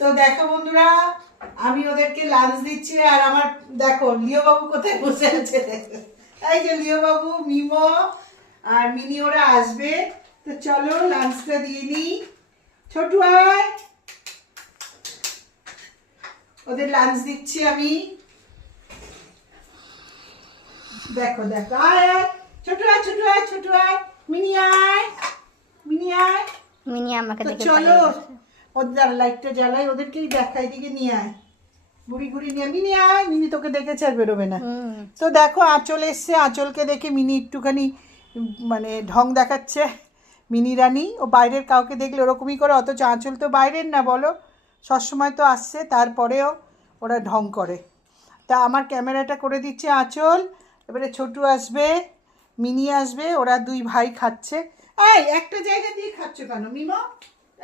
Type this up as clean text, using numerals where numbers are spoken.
তো দেখো বন্ধুরা, আমি ওদেরকে লাঞ্চ দিচ্ছি আর আমার দেখো লিও বাবু কোথায় বসে আছে। এই যে লিও বাবু, মিমো আর মিনি ওরা আসবে। তো চলো লাঞ্চটা দিয়ে নিই। ছোটু আয়, ওদের লাঞ্চ দিচ্ছি আমি। দেখো দেখো, আয় আয় ছোটু আয়, ছোটু আয়, ছোটু আয়, মিনি আয়, মিনি আয়। মিনি আমাকে দেখে চলো ওদের লাইটটা জ্বালাই, ওদেরকেই দেখাই, দিকে নিয়ে আয়, বুড়ি বুড়ি নিয়ে। মিনি আয়, মিনি তোকে দেখেছে আর বেরোবে না। তো দেখো আঁচল এসছে, আঁচলকে দেখে মিনি একটুখানি মানে ঢং দেখাচ্ছে। মিনি রানী ও বাইরের কাউকে দেখলে ওরকমই করে, অথচ আঁচল তো বাইরের না বলো, সবসময় তো আসছে, তারপরেও ওরা ঢং করে। তা আমার ক্যামেরাটা করে দিচ্ছে আঁচল। এবারে ছোটু আসবে, মিনি আসবে, ওরা দুই ভাই খাচ্ছে। এই একটা জায়গা দিয়ে খাচ্ছ কেন মিমো?